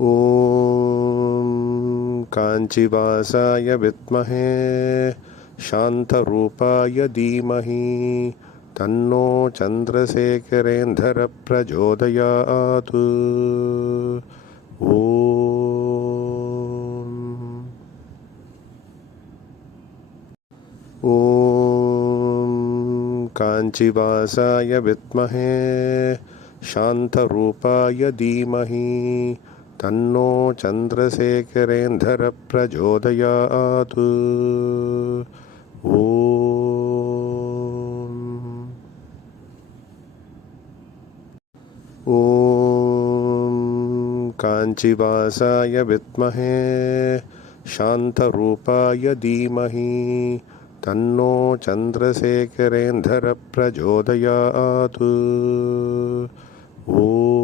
ॐ काञ्चिवासाय विद्महे शान्तरूपाय धीमहि तन्नो चन्द्रशेखरेन्द्रः प्रचोदयात्। ॐ काञ्चिवासाय विद्महे शान्तरूपाय धीमहि तन्नो चन्द्रशेखरेन्द्रः प्रचोदयात्। ॐ काञ्चिवासाय विद्महे शान्तरूपाय धीमहि तन्नो चन्द्रशेखरेन्द्रः प्रचोदयात्। ॐ